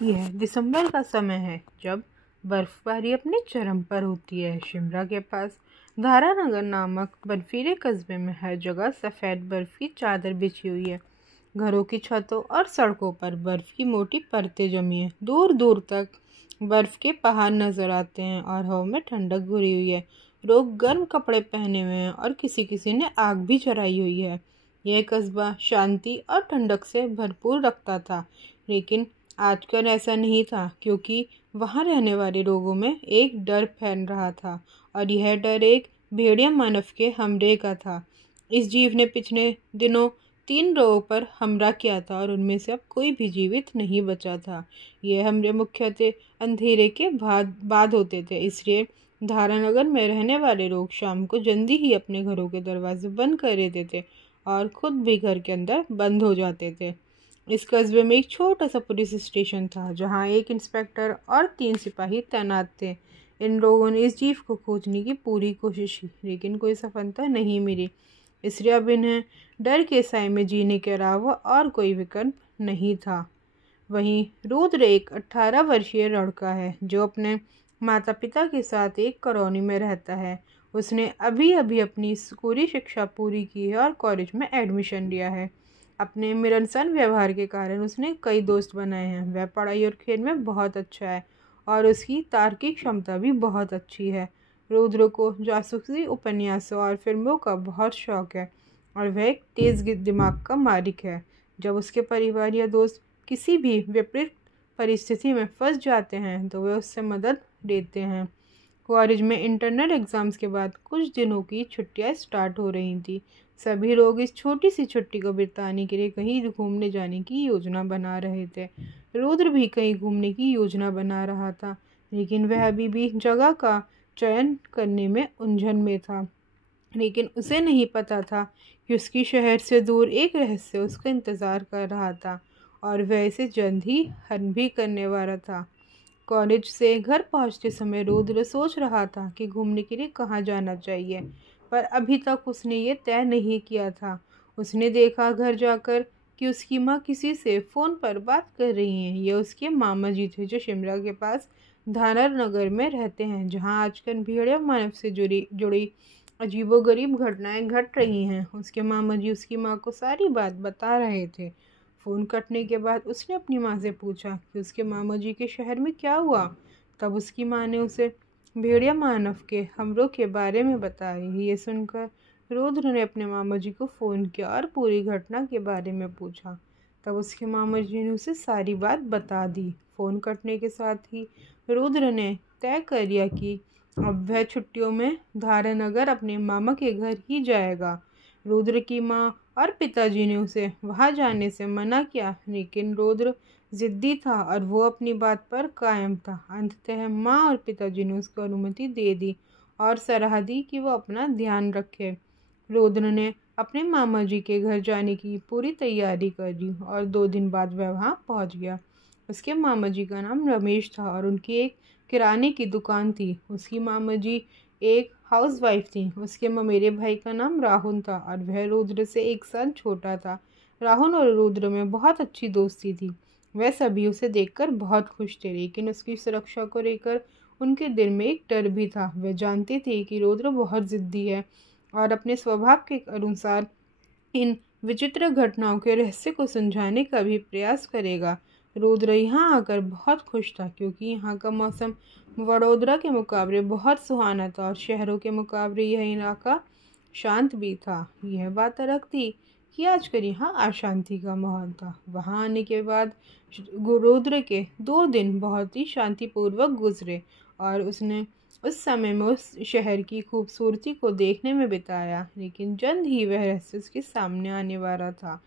यह दिसंबर का समय है जब बर्फबारी अपने चरम पर होती है। शिमला के पास धारानगर नामक बर्फीले कस्बे में हर जगह सफ़ेद बर्फ की चादर बिछी हुई है। घरों की छतों और सड़कों पर बर्फ की मोटी परतें जमी हैं। दूर दूर तक बर्फ के पहाड़ नजर आते हैं और हवा में ठंडक घुरी हुई है। लोग गर्म कपड़े पहने हुए हैं और किसी किसी ने आग भी जलाई हुई है। यह कस्बा शांति और ठंडक से भरपूर रखता था, लेकिन आजकल ऐसा नहीं था, क्योंकि वहाँ रहने वाले लोगों में एक डर फैल रहा था और यह डर एक भेड़िया मानव के हमले का था। इस जीव ने पिछले दिनों 3 लोगों पर हमला किया था और उनमें से अब कोई भी जीवित नहीं बचा था। यह हमले मुख्यतः अंधेरे के बाद होते थे, इसलिए धारानगर में रहने वाले लोग शाम को जल्दी ही अपने घरों के दरवाजे बंद कर देते थे और खुद भी घर के अंदर बंद हो जाते थे। इस कस्बे में एक छोटा सा पुलिस स्टेशन था, जहां एक इंस्पेक्टर और 3 सिपाही तैनात थे। इन लोगों ने इस जीव को खोजने की पूरी कोशिश की, लेकिन कोई सफलता नहीं मिली। इसलिए अब इन्हें डर के साए में जीने के अलावा और कोई विकल्प नहीं था। वहीं रुद्र एक 18 वर्षीय लड़का है जो अपने माता पिता के साथ एक कॉलोनी में रहता है। उसने अभी अभी अपनी स्कूली शिक्षा पूरी की है और कॉलेज में एडमिशन लिया है। अपने मिलनसार व्यवहार के कारण उसने कई दोस्त बनाए हैं। वह पढ़ाई और खेल में बहुत अच्छा है और उसकी तार्किक क्षमता भी बहुत अच्छी है। रुद्र को जासूसी उपन्यासों और फिल्मों का बहुत शौक है और वह एक तेज दिमाग का मालिक है। जब उसके परिवार या दोस्त किसी भी विपरीत परिस्थिति में फंस जाते हैं तो वे उससे मदद लेते हैं। कॉलेज में इंटरनल एग्ज़ाम्स के बाद कुछ दिनों की छुट्टियां स्टार्ट हो रही थी। सभी लोग इस छोटी सी छुट्टी को बिताने के लिए कहीं घूमने जाने की योजना बना रहे थे। रुद्र भी कहीं घूमने की योजना बना रहा था, लेकिन वह अभी भी जगह का चयन करने में उलझन में था। लेकिन उसे नहीं पता था कि उसकी शहर से दूर एक रहस्य उसका इंतज़ार कर रहा था और वह इसे जल्द ही हल भी करने वाला था। कॉलेज से घर पहुंचते समय रुद्र सोच रहा था कि घूमने के लिए कहाँ जाना चाहिए, पर अभी तक उसने ये तय नहीं किया था। उसने देखा घर जाकर कि उसकी माँ किसी से फ़ोन पर बात कर रही हैं। ये उसके मामा जी थे जो शिमला के पास धानर नगर में रहते हैं, जहाँ आजकल भेड़िया मानव से जुड़ी अजीबोगरीब घटनाएं घट रही हैं। उसके मामा जी उसकी माँ को सारी बात बता रहे थे। फ़ोन कटने के बाद उसने अपनी माँ से पूछा कि उसके मामा जी के शहर में क्या हुआ। तब उसकी माँ ने उसे भेड़िया मानव के हमलों के बारे में बताया। ये सुनकर रुद्र ने अपने मामा जी को फ़ोन किया और पूरी घटना के बारे में पूछा। तब उसके मामा जी ने उसे सारी बात बता दी। फ़ोन कटने के साथ ही रुद्र ने तय कर लिया कि अब वह छुट्टियों में धारानगर अपने मामा के घर ही जाएगा। रुद्र की माँ और पिताजी ने उसे वहाँ जाने से मना किया, लेकिन रुद्र जिद्दी था और वो अपनी बात पर कायम था। अंततः माँ और पिताजी ने उसको अनुमति दे दी और सलाह दी कि वो अपना ध्यान रखे। रुद्र ने अपने मामा जी के घर जाने की पूरी तैयारी कर ली और 2 दिन बाद वह वहाँ पहुँच गया। उसके मामा जी का नाम रमेश था और उनकी एक किराने की दुकान थी। उसकी मामा जी एक हाउसवाइफ थी। उसके ममेरे भाई का नाम राहुल था और वह रुद्र से 1 साल छोटा था। राहुल और रुद्र में बहुत अच्छी दोस्ती थी। वह सभी उसे देखकर बहुत खुश थे, लेकिन उसकी सुरक्षा को लेकर उनके दिल में एक डर भी था। वह जानते थे कि रुद्र बहुत ज़िद्दी है और अपने स्वभाव के अनुसार इन विचित्र घटनाओं के रहस्य को सुलझाने का भी प्रयास करेगा। रुद्र यहाँ आकर बहुत खुश था, क्योंकि यहाँ का मौसम वडोदरा के मुकाबले बहुत सुहाना था और शहरों के मुकाबले यह इलाका शांत भी था। यह बात अलग थी कि आजकल यहाँ अशांति का माहौल था। वहाँ आने के बाद रुद्र के 2 दिन बहुत ही शांतिपूर्वक गुजरे और उसने उस समय में उस शहर की खूबसूरती को देखने में बिताया। लेकिन जल्द ही वह रहस्य उसके सामने आने वाला था।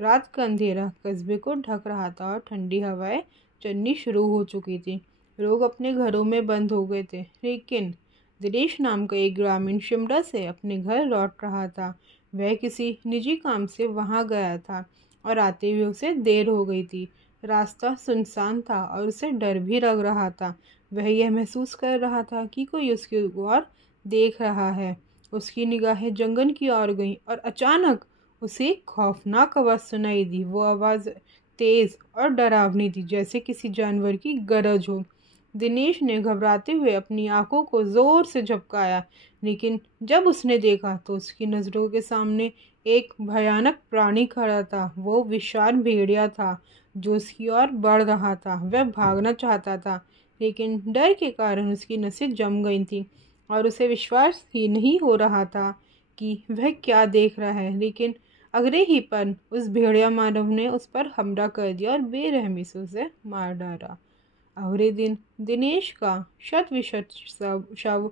रात का अंधेरा कस्बे को ढक रहा था और ठंडी हवाएं चलनी शुरू हो चुकी थी। लोग अपने घरों में बंद हो गए थे, लेकिन दिनेश नाम का एक ग्रामीण शिमला से अपने घर लौट रहा था। वह किसी निजी काम से वहां गया था और आते हुए उसे देर हो गई थी। रास्ता सुनसान था और उसे डर भी लग रहा था। वह यह महसूस कर रहा था कि कोई उसकी ओर देख रहा है। उसकी निगाहें जंगल की ओर गईं और अचानक उसे एक खौफनाक आवाज़ सुनाई दी। वो आवाज़ तेज और डरावनी थी, जैसे किसी जानवर की गरज हो। दिनेश ने घबराते हुए अपनी आंखों को जोर से झपकाया, लेकिन जब उसने देखा तो उसकी नज़रों के सामने एक भयानक प्राणी खड़ा था। वो विशाल भेड़िया था जो उसकी ओर बढ़ रहा था। वह भागना चाहता था, लेकिन डर के कारण उसकी नसें जम गई थीं और उसे विश्वास ही नहीं हो रहा था कि वह क्या देख रहा है। लेकिन अगले ही पल उस भेड़िया मानव ने उस पर हमला कर दिया और बेरहमी से उसे मार डाला। अगले दिन दिनेश का शत विशत शव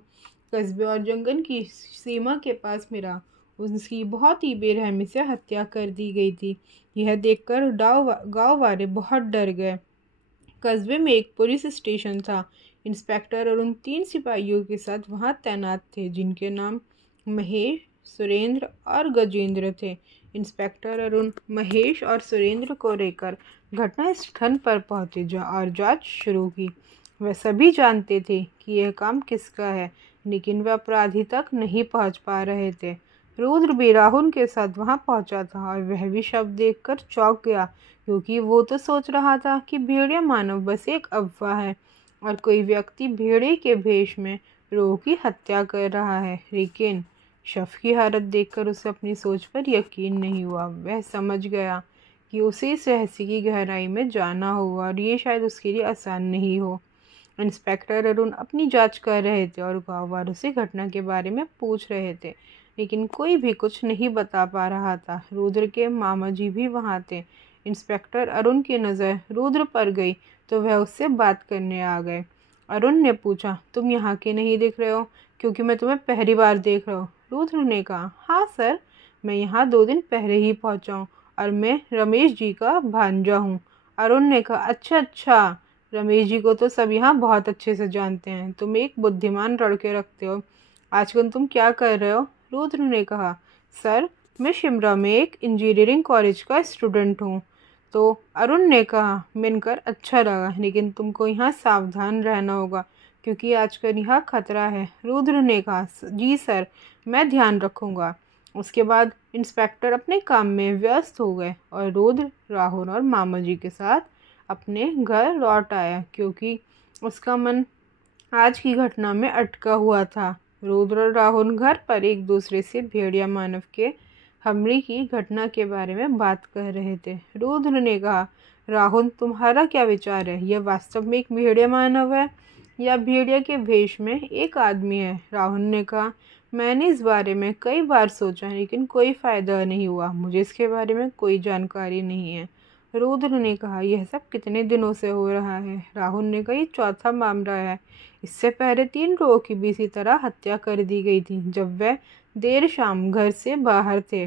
कस्बे और जंगल की सीमा के पास मिला। उसकी बहुत ही बेरहमी से हत्या कर दी गई थी। यह देखकर गांव वाले बहुत डर गए। कस्बे में एक पुलिस स्टेशन था। इंस्पेक्टर और उन 3 सिपाहियों के साथ वहां तैनात थे, जिनके नाम महेश, सुरेंद्र और गजेंद्र थे। इंस्पेक्टर अरुण महेश और सुरेंद्र को लेकर घटना स्थल पर पहुंचे और जांच शुरू की। वह सभी जानते थे कि यह काम किसका है, लेकिन वह अपराधी तक नहीं पहुंच पा रहे थे। रुद्र भी राहुल के साथ वहां पहुंचा था और वह भी शव देखकर चौंक गया, क्योंकि वो तो सोच रहा था कि भेड़िया मानव बस एक अफवाह है और कोई व्यक्ति भेड़िए के भेष में रोह की हत्या कर रहा है। लेकिन शव की हालत देखकर उसे अपनी सोच पर यकीन नहीं हुआ। वह समझ गया कि उसे इस रहस्य की गहराई में जाना होगा और ये शायद उसके लिए आसान नहीं हो। इंस्पेक्टर अरुण अपनी जांच कर रहे थे और गांव वालों से घटना के बारे में पूछ रहे थे, लेकिन कोई भी कुछ नहीं बता पा रहा था। रुद्र के मामा जी भी वहां थे। इंस्पेक्टर अरुण की नज़र रुद्र पर गई तो वह उससे बात करने आ गए। अरुण ने पूछा, तुम यहाँ के नहीं दिख रहे हो, क्योंकि मैं तुम्हें पहली बार देख रहा हूँ। रुद्र ने कहा, हाँ सर, मैं यहाँ 2 दिन पहले ही पहुँचा हूँ और मैं रमेश जी का भांजा हूँ। अरुण ने कहा, अच्छा अच्छा, रमेश जी को तो सब यहाँ बहुत अच्छे से जानते हैं। तुम एक बुद्धिमान लड़के रखते हो। आजकल तुम क्या कर रहे हो? रुद्र ने कहा, सर मैं शिमला में एक इंजीनियरिंग कॉलेज का स्टूडेंट हूँ। तो अरुण ने कहा, मिलकर अच्छा लगा, लेकिन तुमको यहाँ सावधान रहना होगा, क्योंकि आजकल यहाँ खतरा है। रुद्र ने कहा, जी सर, मैं ध्यान रखूँगा। उसके बाद इंस्पेक्टर अपने काम में व्यस्त हो गए और रुद्र राहुल और मामा जी के साथ अपने घर लौट आया, क्योंकि उसका मन आज की घटना में अटका हुआ था। रुद्र और राहुल घर पर एक दूसरे से भेड़िया मानव के हमले की घटना के बारे में बात कर रहे थे। रुद्र ने कहा, राहुल तुम्हारा क्या विचार है? यह वास्तव में एक भेड़िया मानव है या भेड़िया के भेष में एक आदमी है? राहुल ने कहा, मैंने इस बारे में कई बार सोचा, लेकिन कोई फ़ायदा नहीं हुआ। मुझे इसके बारे में कोई जानकारी नहीं है। रुद्र ने कहा, यह सब कितने दिनों से हो रहा है? राहुल ने कहा, ये चौथा मामला है। इससे पहले 3 लोगों की भी इसी तरह हत्या कर दी गई थी, जब वह देर शाम घर से बाहर थे।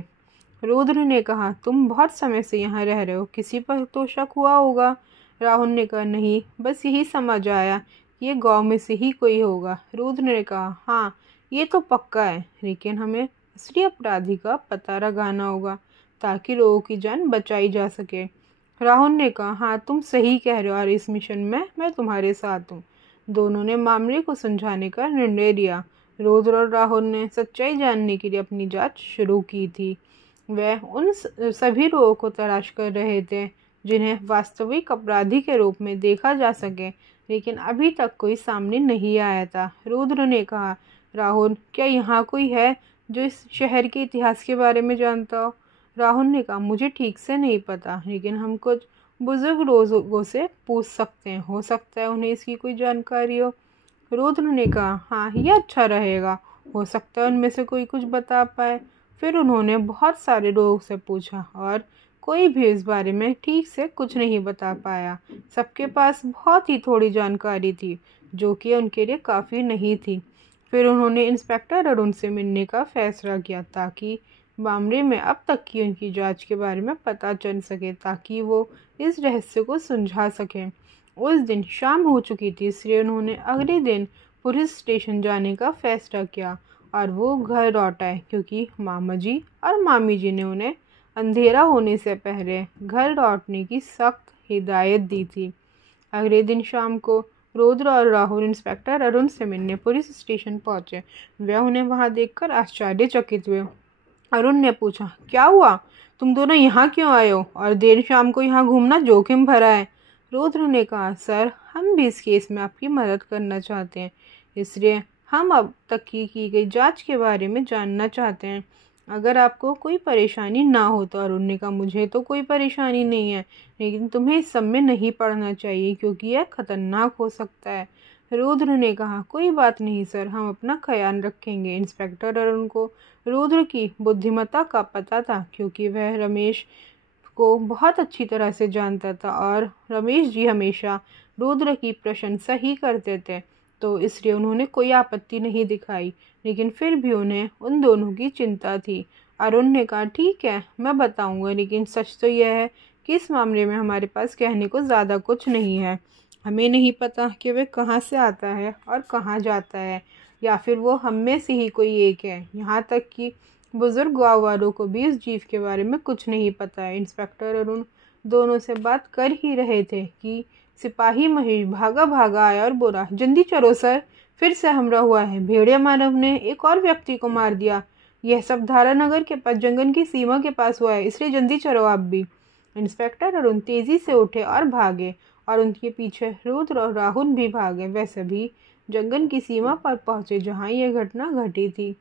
रुद्र ने कहा, तुम बहुत समय से यहाँ रह रहे हो, किसी पर तो शक हुआ होगा? राहुल ने कहा, नहीं, बस यही समझ आया कि ये गाँव में से ही कोई होगा। रुद्र ने कहा, हाँ ये तो पक्का है, लेकिन हमें असली अपराधी का पता लगाना होगा ताकि लोगों की जान बचाई जा सके। राहुल ने कहा, हाँ तुम सही कह रहे हो और इस मिशन में मैं तुम्हारे साथ हूँ। दोनों ने मामले को सुलझाने का निर्णय लिया। रुद्र और राहुल ने सच्चाई जानने के लिए अपनी जांच शुरू की थी। वह उन सभी लोगों को तलाश कर रहे थे जिन्हें वास्तविक अपराधी के रूप में देखा जा सके, लेकिन अभी तक कोई सामने नहीं आया था। रुद्र ने कहा, राहुल, क्या यहाँ कोई है जो इस शहर के इतिहास के बारे में जानता हो? राहुल ने कहा, मुझे ठीक से नहीं पता, लेकिन हम कुछ बुजुर्ग लोगों से पूछ सकते हैं, हो सकता है उन्हें इसकी कोई जानकारी हो। रुद्र ने कहा, हाँ ये अच्छा रहेगा, हो सकता है उनमें से कोई कुछ बता पाए। फिर उन्होंने बहुत सारे लोगों से पूछा और कोई भी इस बारे में ठीक से कुछ नहीं बता पाया। सबके पास बहुत ही थोड़ी जानकारी थी, जो कि उनके लिए काफ़ी नहीं थी। फिर उन्होंने इंस्पेक्टर अरुण से मिलने का फैसला किया ताकि मामले में अब तक की उनकी जांच के बारे में पता चल सके, ताकि वो इस रहस्य को सुलझा सकें। उस दिन शाम हो चुकी थी, इसलिए उन्होंने अगले दिन पुलिस स्टेशन जाने का फैसला किया और वो घर लौट आए, क्योंकि मामा जी और मामी जी ने उन्हें अंधेरा होने से पहले घर लौटने की सख्त हिदायत दी थी। अगले दिन शाम को रुद्र और राहुल इंस्पेक्टर अरुण से मिलने पुलिस स्टेशन पहुंचे। वह उन्हें वहां देखकर आश्चर्यचकित हुए। अरुण ने पूछा, क्या हुआ? तुम दोनों यहाँ क्यों आए हो और देर शाम को यहाँ घूमना जोखिम भरा है। रुद्र ने कहा, सर हम भी इस केस में आपकी मदद करना चाहते हैं, इसलिए हम अब तक की गई जांच के बारे में जानना चाहते हैं। अगर आपको कोई परेशानी ना हो तो। अरुण ने कहा, मुझे तो कोई परेशानी नहीं है, लेकिन तुम्हें इस सब में नहीं पढ़ना चाहिए क्योंकि यह खतरनाक हो सकता है। रुद्र ने कहा, कोई बात नहीं सर, हम अपना ख्याल रखेंगे। इंस्पेक्टर अरुण को रुद्र की बुद्धिमत्ता का पता था क्योंकि वह रमेश को बहुत अच्छी तरह से जानता था और रमेश जी हमेशा रुद्र की प्रशंसा ही करते थे, तो इसलिए उन्होंने कोई आपत्ति नहीं दिखाई। लेकिन फिर भी उन्हें उन दोनों की चिंता थी। अरुण ने कहा, ठीक है मैं बताऊंगा, लेकिन सच तो यह है कि इस मामले में हमारे पास कहने को ज़्यादा कुछ नहीं है। हमें नहीं पता कि वह कहाँ से आता है और कहाँ जाता है, या फिर वो हम में से ही कोई एक है। यहाँ तक कि बुजुर्ग गाँव वालों को भी इस जीव के बारे में कुछ नहीं पता है। इंस्पेक्टर अरुण दोनों से बात कर ही रहे थे कि सिपाही महेश भागा भागा आया और बोला, जल्दी चलो सर, फिर से हमला हुआ है। भेड़िया मानव ने एक और व्यक्ति को मार दिया। यह सब धारानगर के पास जंगल की सीमा के पास हुआ है, इसलिए जल्दी चलो आप भी। इंस्पेक्टर अरुण तेजी से उठे और भागे और उनके पीछे रुद्र और राहुल भी भागे। वे सभी जंगल की सीमा पर पहुंचे जहां यह घटना घटी थी।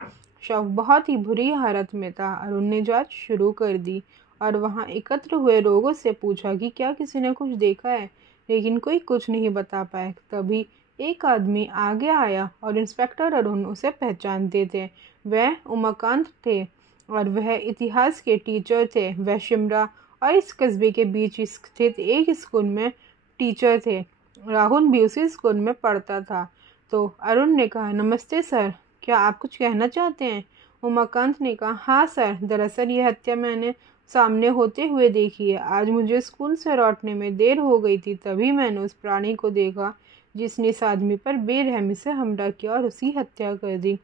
शव बहुत ही बुरी हालत में था। अरुण ने जांच शुरू कर दी और वहां एकत्र हुए लोगों से पूछा कि क्या किसी ने कुछ देखा है, लेकिन कोई कुछ नहीं बता पाया। तभी एक आदमी आगे आया और इंस्पेक्टर अरुण उसे पहचानते थे। वह उमाकांत थे और वह इतिहास के टीचर थे। वह शिमला और इस कस्बे के बीच स्थित एक स्कूल में टीचर थे। राहुल भी उसी स्कूल में पढ़ता था। तो अरुण ने कहा, नमस्ते सर, क्या आप कुछ कहना चाहते हैं? उमाकांत ने कहा, हाँ सर, दरअसल यह हत्या मैंने सामने होते हुए देखी है। आज मुझे स्कूल से लौटने में देर हो गई थी, तभी मैंने उस प्राणी को देखा जिसने इस आदमी पर बेरहमी से हमला किया और उसकी हत्या कर दी।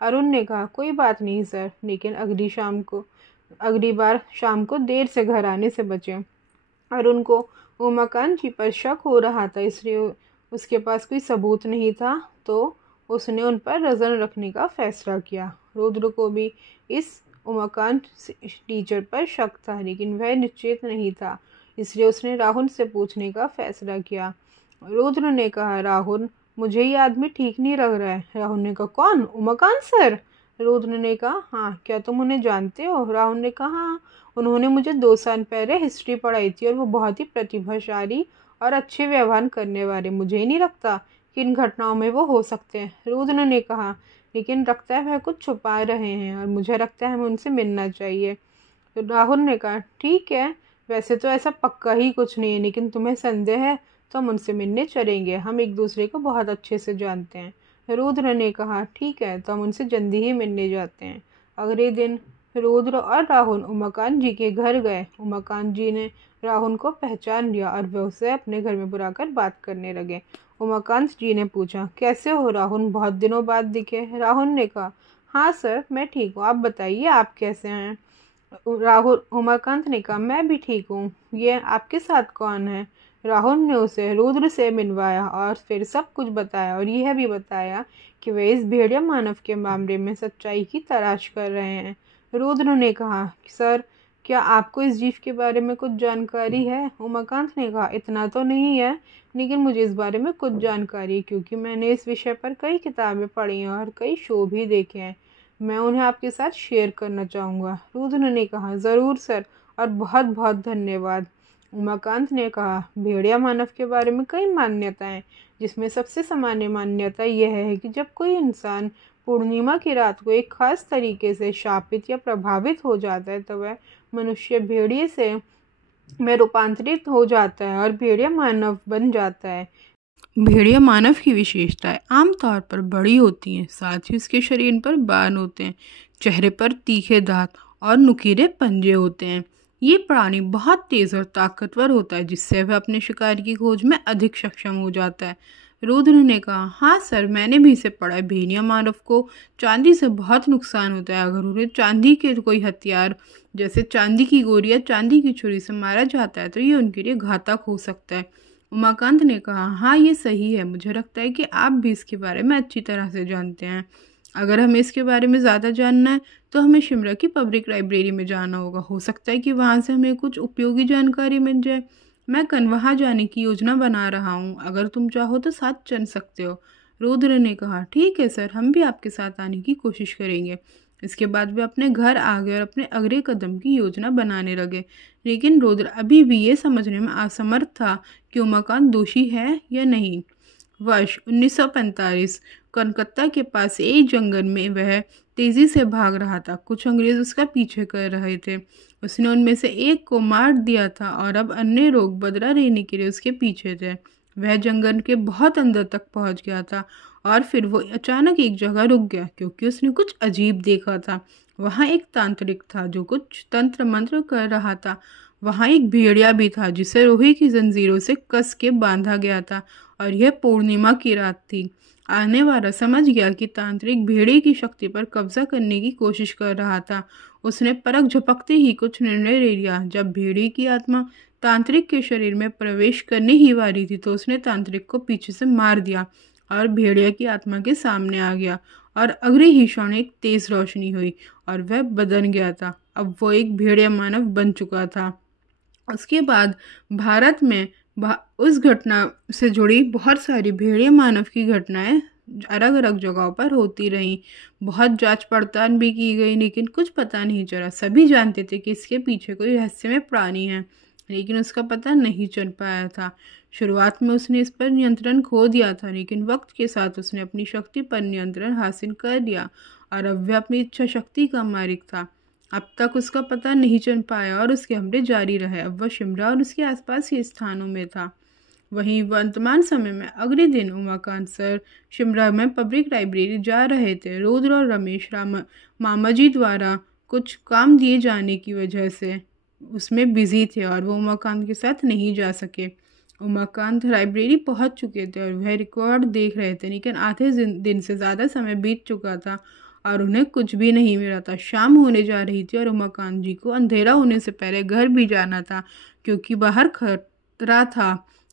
अरुण ने कहा, कोई बात नहीं सर, लेकिन अगली बार शाम को देर से घर आने से बचें। अरुण को उमाकांत जी पर शक हो रहा था, इसलिए उसके पास कोई सबूत नहीं था, तो उसने उन पर नजर रखने का फैसला किया। रुद्र को भी इस उमाकांत टीचर पर शक था, लेकिन वह निश्चित नहीं था, इसलिए उसने राहुल से पूछने का फैसला किया। रुद्र ने कहा, राहुल, मुझे ये आदमी ठीक नहीं लग रहा है। राहुल ने कहा, कौन? उमाकांत सर? रुद्र ने कहा, हाँ, क्या तुम उन्हें जानते हो? राहुल ने कहा, हाँ, उन्होंने मुझे 2 साल पहले हिस्ट्री पढ़ाई थी और वो बहुत ही प्रतिभाशाली और अच्छे व्यवहार करने वाले। मुझे ही नहीं लगता कि इन घटनाओं में वो हो सकते हैं। रुद्र ने कहा, लेकिन लगता है वह कुछ छुपा रहे हैं और मुझे लगता है हमें उनसे मिलना चाहिए। तो राहुल ने कहा, ठीक है, वैसे तो ऐसा पक्का ही कुछ नहीं है, लेकिन तुम्हें संदेह है तो हम उनसे मिलने चलेंगे। हम एक दूसरे को बहुत अच्छे से जानते हैं। रुद्र ने कहा, ठीक है, तो हम उनसे जल्दी ही मिलने जाते हैं। अगले दिन रुद्र और राहुल उमाकांत जी के घर गए। उमाकांत जी ने राहुल को पहचान लिया और वे उसे अपने घर में बुलाकर बात करने लगे। उमाकांत जी ने पूछा, कैसे हो राहुल, बहुत दिनों बाद दिखे? राहुल ने कहा, हाँ सर, मैं ठीक हूँ, आप बताइए आप कैसे हैं? उमाकांत ने कहा, मैं भी ठीक हूँ। ये आपके साथ कौन है? राहुल ने उसे रुद्र से मिलवाया और फिर सब कुछ बताया और यह भी बताया कि वे इस भेड़िया मानव के मामले में सच्चाई की तलाश कर रहे हैं। रुद्र ने कहा, सर, क्या आपको इस जीव के बारे में कुछ जानकारी है? उमाकांत ने कहा, इतना तो नहीं है, लेकिन मुझे इस बारे में कुछ जानकारी है क्योंकि मैंने इस विषय पर कई किताबें पढ़ी हैं और कई शो भी देखे हैं। मैं उन्हें आपके साथ शेयर करना चाहूँगा। रुद्र ने कहा, ज़रूर सर, और बहुत बहुत धन्यवाद। उमाकांत ने कहा, भेड़िया मानव के बारे में कई मान्यताएं, जिसमें सबसे सामान्य मान्यता यह है कि जब कोई इंसान पूर्णिमा की रात को एक खास तरीके से शापित या प्रभावित हो जाता है तो वह मनुष्य भेड़िए से में रूपांतरित हो जाता है और भेड़िया मानव बन जाता है। भेड़िया मानव की विशेषताएं आमतौर पर बड़ी होती हैं, साथ ही उसके शरीर पर बाल होते हैं, चेहरे पर तीखे दांत और नुकीले पंजे होते हैं। ये प्राणी बहुत तेज और ताकतवर होता है, जिससे वह अपने शिकार की खोज में अधिक सक्षम हो जाता है। रुद्र ने कहा, हाँ सर, मैंने भी इसे पढ़ा है। भेड़िया मानव को चांदी से बहुत नुकसान होता है। अगर उन्हें चांदी के कोई हथियार जैसे चांदी की गोली या चांदी की छुरी से मारा जाता है तो ये उनके लिए घातक हो सकता है। उमाकांत ने कहा, हाँ ये सही है, मुझे लगता है कि आप भी इसके बारे में अच्छी तरह से जानते हैं। अगर हमें इसके बारे में ज़्यादा जानना है तो हमें शिमला की पब्लिक लाइब्रेरी में जाना होगा। हो सकता है कि वहाँ से हमें कुछ उपयोगी जानकारी मिल जाए। मैं कल वहाँ जाने की योजना बना रहा हूँ, अगर तुम चाहो तो साथ चल सकते हो। रुद्र ने कहा, ठीक है सर, हम भी आपके साथ आने की कोशिश करेंगे। इसके बाद वे अपने घर आ गए और अपने अगले कदम की योजना बनाने लगे। लेकिन रुद्र अभी भी ये समझने में असमर्थ था कि उमाकांत दोषी है या नहीं। वर्ष 1945 कोलकाता के पास एक जंगल में वह तेजी से भाग रहा था। कुछ अंग्रेज उसका पीछे कर रहे थे। उसने उनमें से एक को मार दिया था और अब अन्य लोग बदला लेने के लिए उसके पीछे थे। वह जंगल के बहुत अंदर तक पहुंच गया था और फिर वो अचानक एक जगह रुक गया क्योंकि उसने कुछ अजीब देखा था। वहाँ एक तांत्रिक था जो कुछ तंत्र मंत्र कर रहा था। वहाँ एक भेड़िया भी था जिसे लोहे की जंजीरों से कस के बांधा गया था और यह पूर्णिमा की रात थी। आने वाला समझ गया कि तांत्रिक भेड़िए की शक्ति पर कब्जा करने की कोशिश कर रहा था। उसने पलक झपकते ही कुछ निर्णय ले लिया। जब भेड़िए की आत्मा तांत्रिक के शरीर में प्रवेश करने ही वाली थी तो उसने तांत्रिक को पीछे से मार दिया और भेड़िया की आत्मा के सामने आ गया और अगले ही क्षण एक तेज रोशनी हुई और वह बदल गया था। अब वो एक भेड़िया मानव बन चुका था। उसके बाद भारत में उस घटना से जुड़ी बहुत सारी भेड़िया मानव की घटनाएं अलग अलग जगहों पर होती रहीं। बहुत जांच पड़ताल भी की गई लेकिन कुछ पता नहीं चला। सभी जानते थे कि इसके पीछे कोई रहस्यमय प्राणी है, लेकिन उसका पता नहीं चल पाया था। शुरुआत में उसने इस पर नियंत्रण खो दिया था, लेकिन वक्त के साथ उसने अपनी शक्ति पर नियंत्रण हासिल कर लिया और अब वह अपनी इच्छा शक्ति का मालिक था। अब तक उसका पता नहीं चल पाया और उसके हमले जारी रहे। अब वह शिमला और उसके आसपास के स्थानों में था। वहीं वर्तमान समय में अगले दिन उमाकांत सर शिमला में पब्लिक लाइब्रेरी जा रहे थे। रुद्र और रमेश मामाजी द्वारा कुछ काम दिए जाने की वजह से उसमें बिजी थे और वो उमाकांत के साथ नहीं जा सके। उमाकांत लाइब्रेरी पहुंच चुके थे और वह रिकॉर्ड देख रहे थे, लेकिन आधे दिन से ज़्यादा समय बीत चुका था और उन्हें कुछ भी नहीं मिला था। शाम होने जा रही थी और उमाकांत जी को अंधेरा होने से पहले घर भी जाना था क्योंकि बाहर खतरा था।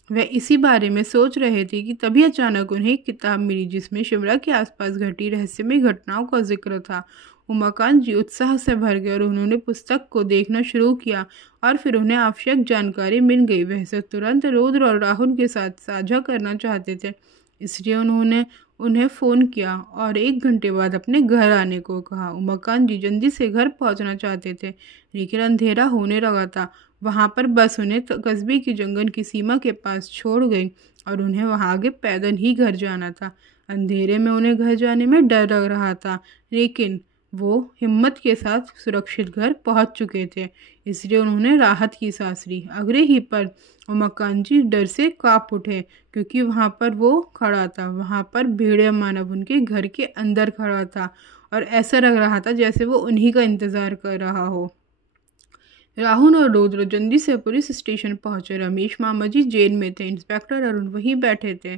वह इसी बारे में सोच रहे थे कि तभी अचानक उन्हें एक किताब मिली जिसमें शिमला के आसपास घटी रहस्यमय घटनाओं का जिक्र था। उमाकांत जी उत्साह से भर गए और उन्होंने पुस्तक को देखना शुरू किया और फिर उन्हें आवश्यक जानकारी मिल गई। वह तुरंत रुद्र और राहुल के साथ साझा करना चाहते थे, इसलिए उन्होंने उन्हें फ़ोन किया और 1 घंटे बाद अपने घर आने को कहा। उमाकांत जी जल्दी से घर पहुंचना चाहते थे, लेकिन अंधेरा होने लगा था। वहां पर बस उन्हें कस्बे की जंगल की सीमा के पास छोड़ गई और उन्हें वहां आगे पैदल ही घर जाना था। अंधेरे में उन्हें घर जाने में डर लग रहा था, लेकिन वो हिम्मत के साथ सुरक्षित घर पहुंच चुके थे, इसलिए उन्होंने राहत की सांस ली। अगले ही पर उमाकांत जी डर से कांप उठे क्योंकि वहां पर वो खड़ा था। वहां पर भेड़िया मानव उनके घर के अंदर खड़ा था और ऐसा लग रहा था जैसे वो उन्हीं का इंतजार कर रहा हो। राहुल और रुद्र जल्दी से पुलिस स्टेशन पहुंचे। रमेश मामाजी जेल में थे, इंस्पेक्टर अरुण वहीं बैठे थे।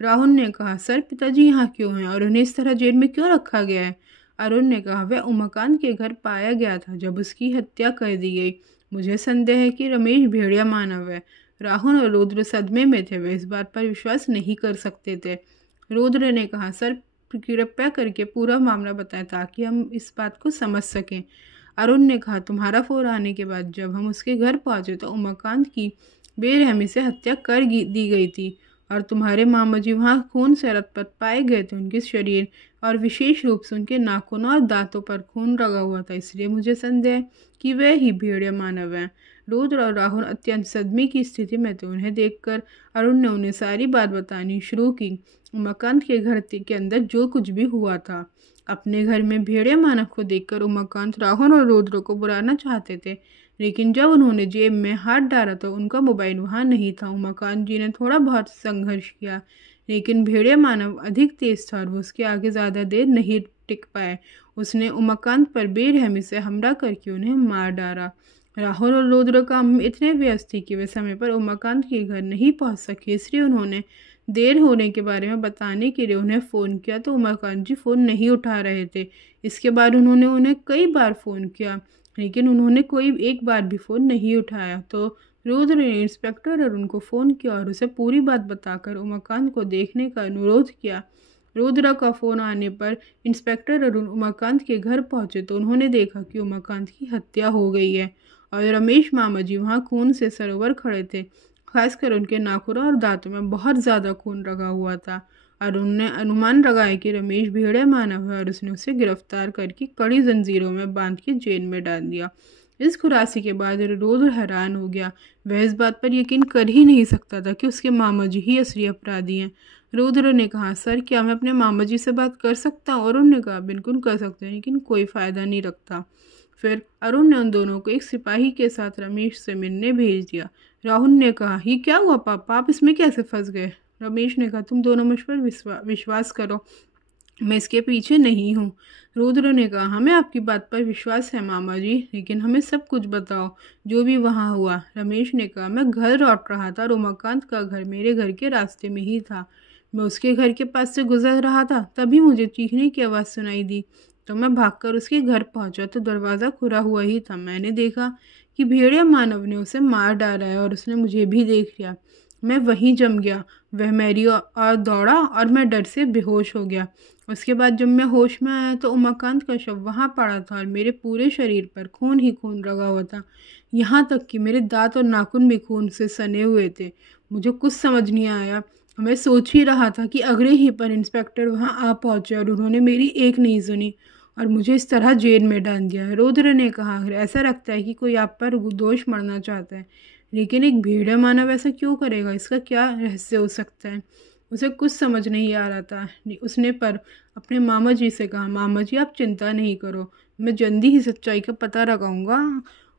राहुल ने कहा, सर पिताजी यहाँ क्यों हैं और उन्हें इस तरह जेल में क्यों रखा गया है? अरुण ने कहा, वह उमाकांत के घर पाया गया था जब उसकी हत्या कर दी गई। मुझे संदेह है कि रमेश भेड़िया मानव है। राहुल और रुद्र सदमे में थे, वे इस बात पर विश्वास नहीं कर सकते थे। रुद्र ने कहा, सर कृपया करके पूरा मामला बताएं ताकि हम इस बात को समझ सकें। अरुण ने कहा, तुम्हारा फोन आने के बाद जब हम उसके घर पहुंचे तो उमाकांत की बेरहमी से हत्या कर दी गई थी और तुम्हारे मामा जी वहाँ खून से लथपथ पाए गए थे। उनके शरीर और विशेष रूप से उनके नाखूनों और दांतों पर खून लगा हुआ था, इसलिए मुझे संदेह कि वे ही भेड़िया मानव हैं। रुद्र और राहुल अत्यंत सदमे की स्थिति में थे। उन्हें देखकर अरुण ने उन्हें सारी बात बतानी शुरू की, उमाकांत के घर के अंदर जो कुछ भी हुआ था। अपने घर में भेड़िया मानव को देखकर उमाकांत राहुल और रुद्र को बुलाना चाहते थे, लेकिन जब उन्होंने जेब में हाथ डाला तो उनका मोबाइल वहाँ नहीं था। उमाकांत जी ने थोड़ा बहुत संघर्ष किया, लेकिन भेड़िया मानव अधिक तेज था और वो उसके आगे ज़्यादा देर नहीं टिक पाए। उसने उमाकांत पर बेरहमी से हमला करके उन्हें मार डाला। राहुल और रुद्र काम में इतने व्यस्त थे कि वे समय पर उमाकांत के घर नहीं पहुँच सके, इसलिए उन्होंने देर होने के बारे में बताने के लिए उन्हें फ़ोन किया तो उमाकांत जी फ़ोन नहीं उठा रहे थे। इसके बाद उन्होंने उन्हें कई बार फ़ोन किया, लेकिन उन्होंने कोई एक बार भी फ़ोन नहीं उठाया। तो रुद्र ने इंस्पेक्टर और उनको फ़ोन किया और उसे पूरी बात बताकर उमाकांत को देखने का अनुरोध किया। रुद्र का फ़ोन आने पर इंस्पेक्टर अरुण उमाकांत के घर पहुंचे तो उन्होंने देखा कि उमाकांत की हत्या हो गई है और रमेश मामाजी वहां खून से सरोवर खड़े थे। खासकर उनके नाखूनों और दांतों में बहुत ज़्यादा खून लगा हुआ था। अरुण ने अनुमान लगाया कि रमेश भेड़िया मानव है और उसने उसे गिरफ्तार करके कड़ी जंजीरों में बांध के जेल में डाल दिया। इस खुलासे के बाद रुद्र हैरान हो गया। वह इस बात पर यकीन कर ही नहीं सकता था कि उसके मामा जी ही असली अपराधी हैं। रुद्र ने कहा, सर क्या मैं अपने मामा जी से बात कर सकता हूँ? और उन्होंने कहा, बिल्कुल कर सकते हैं, लेकिन कोई फ़ायदा नहीं रखता। फिर अरुण ने उन दोनों को एक सिपाही के साथ रमेश से मिलने भेज दिया। राहुल ने कहा, ये क्या हुआ पापा, आप इसमें कैसे फंस गए? रमेश ने कहा, तुम दोनों मुझ पर विश्वास करो, मैं इसके पीछे नहीं हूँ। रुद्र ने कहा, हमें आपकी बात पर विश्वास है मामा जी, लेकिन हमें सब कुछ बताओ जो भी वहाँ हुआ। रमेश ने कहा, मैं घर लौट रहा था और उमाकांत का घर मेरे घर के रास्ते में ही था। मैं उसके घर के पास से गुजर रहा था, तभी मुझे चीखने की आवाज़ सुनाई दी तो मैं भागकर उसके घर पहुंचा तो दरवाज़ा खुला हुआ ही था। मैंने देखा कि भेड़िया मानव ने उसे मार डाला है और उसने मुझे भी देख लिया। मैं वहीं जम गया। वह मेरी और दौड़ा और मैं डर से बेहोश हो गया। उसके बाद जब मैं होश में आया तो उमाकांत का शव वहाँ पड़ा था और मेरे पूरे शरीर पर खून ही खून लगा हुआ था। यहाँ तक कि मेरे दांत और नाखून भी खून से सने हुए थे। मुझे कुछ समझ नहीं आया। मैं सोच ही रहा था कि अगले ही पर इंस्पेक्टर वहाँ आ पहुँचे और उन्होंने मेरी एक नहीं सुनी और मुझे इस तरह जेल में डाल दिया। रुद्र ने कहा, ऐसा लगता है कि कोई आप पर दोष मरना चाहता है, लेकिन एक भेड़िया मानव ऐसा क्यों करेगा? इसका क्या रहस्य हो सकता है? उसे कुछ समझ नहीं आ रहा था। उसने पर अपने मामा जी से कहा, मामा जी आप चिंता नहीं करो, मैं जल्दी ही सच्चाई का पता लगाऊंगा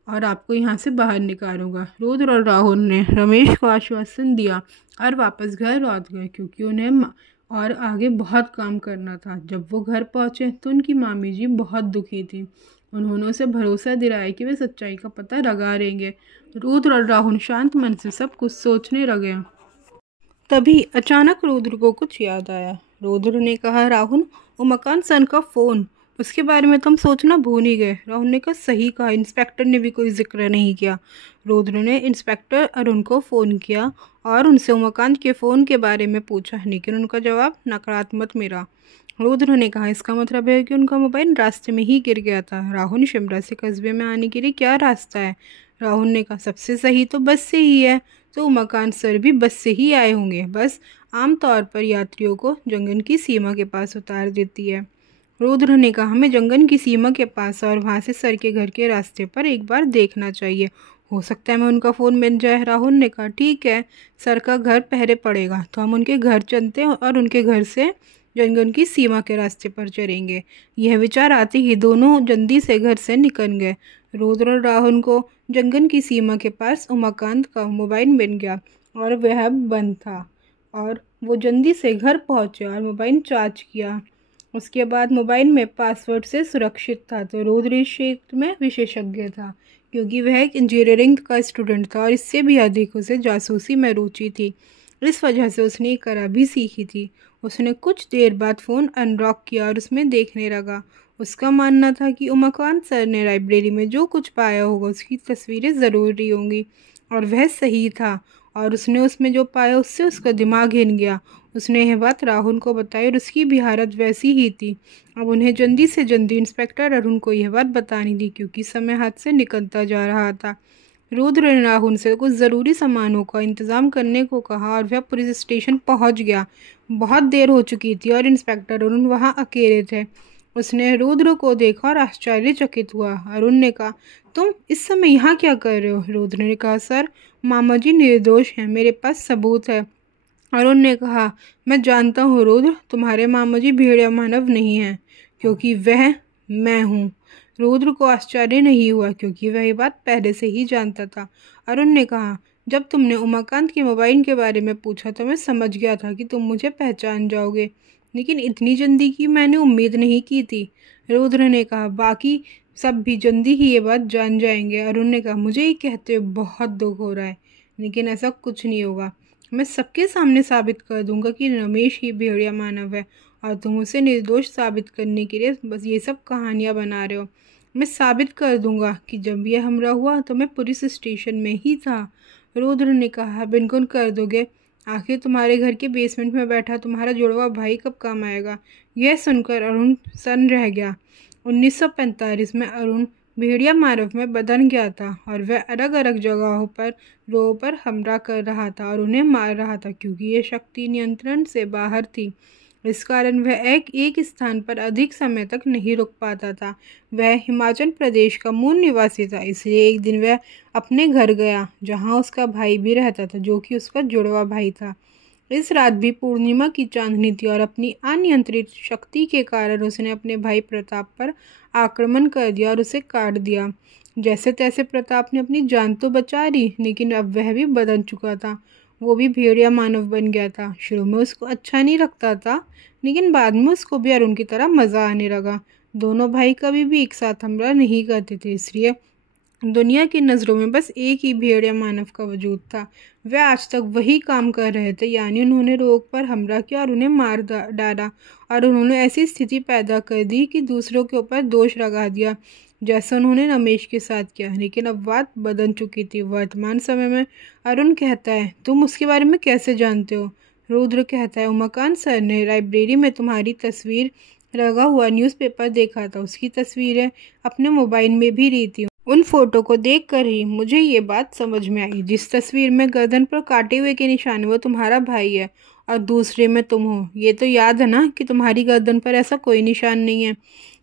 और आपको यहाँ से बाहर निकालूंगा। रुद्र और राहुल ने रमेश को आश्वासन दिया और वापस घर लौट गए क्योंकि उन्हें और आगे बहुत काम करना था। जब वो घर पहुँचे तो उनकी मामी जी बहुत दुखी थी। उन्होंने उसे भरोसा दिलाया कि वे सच्चाई का पता लगा लेंगे। रुद्र और राहुल शांत मन से सब कुछ सोचने लगे। तभी अचानक रुद्र को कुछ याद आया। रुद्र ने कहा, राहुल उमाकांत सर का फ़ोन, उसके बारे में तुम सोचना भूल ही गए। राहुल ने कहा, सही कहा, इंस्पेक्टर ने भी कोई जिक्र नहीं किया। रुद्र ने इंस्पेक्टर अरुण को फ़ोन किया और उनसे उमाकांत के फ़ोन के बारे में पूछा, लेकिन उनका जवाब नकारात्मक मिला। रुद्र ने कहा, इसका मतलब है कि उनका मोबाइल रास्ते में ही गिर गया था। राहुल, शिमला से कस्बे में आने के लिए क्या रास्ता है? राहुल ने कहा, सबसे सही तो बस से ही है। तो उमाकांत सर भी बस से ही आए होंगे। बस आमतौर पर यात्रियों को जंगल की सीमा के पास उतार देती है। रुद्र ने कहा, हमें जंगल की सीमा के पास और वहाँ से सर के घर के रास्ते पर एक बार देखना चाहिए। हो सकता है मैं उनका फ़ोन मिल जाए। राहुल ने कहा, ठीक है, सर का घर पहरे पड़ेगा तो हम उनके घर चलते हैं और उनके घर से जंगल की सीमा के रास्ते पर चलेंगे। यह विचार आते ही दोनों जल्दी से घर से निकल गए। रुद्र और राहुल को जंगल की सीमा के पास उमाकांत का मोबाइल मिल गया और वह बंद था और वो जल्दी से घर पहुंचे और मोबाइल चार्ज किया। उसके बाद मोबाइल में पासवर्ड से सुरक्षित था। तो रुद्र इस क्षेत्र में विशेषज्ञ था क्योंकि वह एक इंजीनियरिंग का स्टूडेंट था और इससे भी अधिक उसे जासूसी में रुचि थी। इस वजह से उसने एक कला भी सीखी थी। उसने कुछ देर बाद फ़ोन अनलॉक किया और उसमें देखने लगा। उसका मानना था कि उमाकांत सर ने लाइब्रेरी में जो कुछ पाया होगा उसकी तस्वीरें ज़रूर ली होंगी और वह सही था और उसने उसमें जो पाया उससे उसका दिमाग हिल गया। उसने यह बात राहुल को बताई और उसकी भी हालत वैसी ही थी। अब उन्हें जल्दी से जल्दी इंस्पेक्टर अरुण को यह बात बतानी थी क्योंकि समय हाथ से निकलता जा रहा था। रुद्र ने राहुल से कुछ ज़रूरी सामानों का इंतज़ाम करने को कहा और वह पुलिस स्टेशन पहुंच गया। बहुत देर हो चुकी थी और इंस्पेक्टर अरुण वहां अकेले थे। उसने रुद्र को देखा और आश्चर्यचकित हुआ। अरुण ने कहा, तुम इस समय यहाँ क्या कर रहे हो? रुद्र ने कहा, सर मामा जी निर्दोष हैं, मेरे पास सबूत है। अरुण ने कहा, मैं जानता हूँ रुद्र, तुम्हारे मामा जी भेड़िया मानव नहीं हैं क्योंकि वह मैं हूँ। रुद्र को आश्चर्य नहीं हुआ क्योंकि वह ये बात पहले से ही जानता था। अरुण ने कहा, जब तुमने उमाकांत के मोबाइल के बारे में पूछा तो मैं समझ गया था कि तुम मुझे पहचान जाओगे, लेकिन इतनी जल्दी की मैंने उम्मीद नहीं की थी। रुद्र ने कहा, बाकी सब भी जल्दी ही ये बात जान जाएंगे। अरुण ने कहा, मुझे ये कहते हुए बहुत दुख हो रहा है, लेकिन ऐसा कुछ नहीं होगा। मैं सबके सामने साबित कर दूंगा कि रमेश ही भेड़िया मानव है और तुम उसे निर्दोष साबित करने के लिए बस ये सब कहानियाँ बना रहे हो। मैं साबित कर दूंगा कि जब यह हमला हुआ तो मैं पुलिस स्टेशन में ही था। रुद्र ने कहा, बिल्कुल कर दोगे। आखिर तुम्हारे घर के बेसमेंट में बैठा तुम्हारा जुड़वा भाई कब काम आएगा। यह सुनकर अरुण सन्न रह गया। 1945 में अरुण भेड़िया मानव में बदल गया था और वह अलग अलग जगहों पर रोह पर हमला कर रहा था और उन्हें मार रहा था, क्योंकि यह शक्ति नियंत्रण से बाहर थी। इस कारण वह एक स्थान पर अधिक समय तक नहीं रुक पाता था। वह हिमाचल प्रदेश का मूल निवासी था, इसलिए एक दिन वह अपने घर गया जहां उसका भाई भी रहता था, जो कि उसका जुड़वा भाई था। इस रात भी पूर्णिमा की चांदनी थी और अपनी अनियंत्रित शक्ति के कारण उसने अपने भाई प्रताप पर आक्रमण कर दिया और उसे काट दिया। जैसे तैसे प्रताप ने अपनी जान तो बचा ली, लेकिन अब वह भी बदल चुका था। वो भी भेड़िया मानव बन गया था। शुरू में उसको अच्छा नहीं लगता था, लेकिन बाद में उसको भी अरुण की तरह मज़ा आने लगा। दोनों भाई कभी भी एक साथ हमला नहीं करते थे, इसलिए दुनिया की नज़रों में बस एक ही भेड़िया मानव का वजूद था। वह आज तक वही काम कर रहे थे, यानी उन्होंने रोग पर हमला किया और उन्हें मार डाला, और उन्होंने ऐसी स्थिति पैदा कर दी कि दूसरों के ऊपर दोष लगा दिया, जैसा उन्होंने रमेश के साथ किया। लेकिन अब बात बदल चुकी थी। वर्तमान समय में अरुण कहता है, तुम उसके बारे में कैसे जानते हो? रुद्र कहता है, उमाकांत सर ने लाइब्रेरी में तुम्हारी तस्वीर लगा हुआ न्यूज़पेपर देखा था। उसकी तस्वीरें अपने मोबाइल में भी ली थी। उन फोटो को देखकर ही मुझे ये बात समझ में आई। जिस तस्वीर में गर्दन पर काटे हुए के निशान वो तुम्हारा भाई है और दूसरे में तुम हो। ये तो याद है ना कि तुम्हारी गर्दन पर ऐसा कोई निशान नहीं है।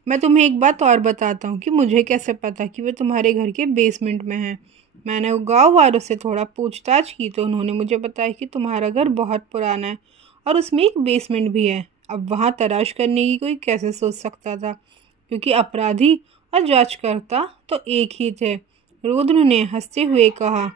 मैं तुम्हें एक बात और बताता हूँ कि मुझे कैसे पता कि वे तुम्हारे घर के बेसमेंट में हैं। मैंने गाँव वालों से थोड़ा पूछताछ की तो उन्होंने मुझे बताया कि तुम्हारा घर बहुत पुराना है और उसमें एक बेसमेंट भी है। अब वहाँ तलाश करने की कोई कैसे सोच सकता था, क्योंकि अपराधी और जांचकर्ता तो एक ही थे। रुद्र ने हंसते हुए कहा।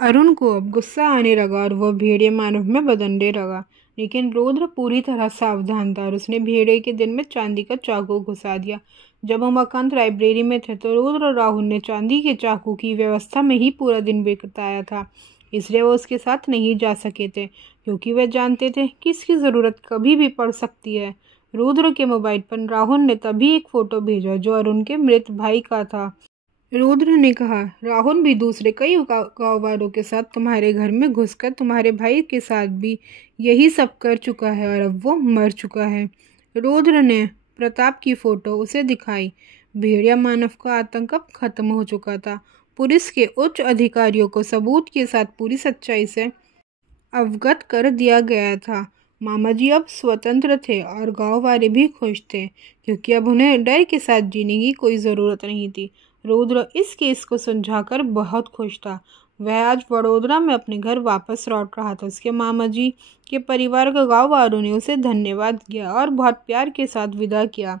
अरुण को अब गुस्सा आने लगा और वह भेड़िया मानव में बदलने लगा, लेकिन रुद्र पूरी तरह सावधान था और उसने भेड़िए के दिन में चांदी का चाकू घुसा दिया। जब उमाकांत लाइब्रेरी में थे तो रुद्र और राहुल ने चांदी के चाकू की व्यवस्था में ही पूरा दिन बिताया था, इसलिए वो उसके साथ नहीं जा सके थे, क्योंकि वे जानते थे कि इसकी ज़रूरत कभी भी पड़ सकती है। रुद्र के मोबाइल पर राहुल ने तभी एक फ़ोटो भेजा जो अरुण के मृत भाई का था। रुद्र ने कहा, राहुल भी दूसरे कई गाँव वालों के साथ तुम्हारे घर में घुसकर तुम्हारे भाई के साथ भी यही सब कर चुका है और अब वो मर चुका है। रुद्र ने प्रताप की फ़ोटो उसे दिखाई। भेड़िया मानव का आतंक अब खत्म हो चुका था। पुलिस के उच्च अधिकारियों को सबूत के साथ पूरी सच्चाई से अवगत कर दिया गया था। मामा जी अब स्वतंत्र थे और गांव वाले भी खुश थे, क्योंकि अब उन्हें डर के साथ जीने की कोई ज़रूरत नहीं थी। रुद्र इस केस को सुलझाकर बहुत खुश था। वह आज वडोदरा में अपने घर वापस लौट रहा था। उसके मामा जी के परिवार का गाँव वालों ने उसे धन्यवाद किया और बहुत प्यार के साथ विदा किया।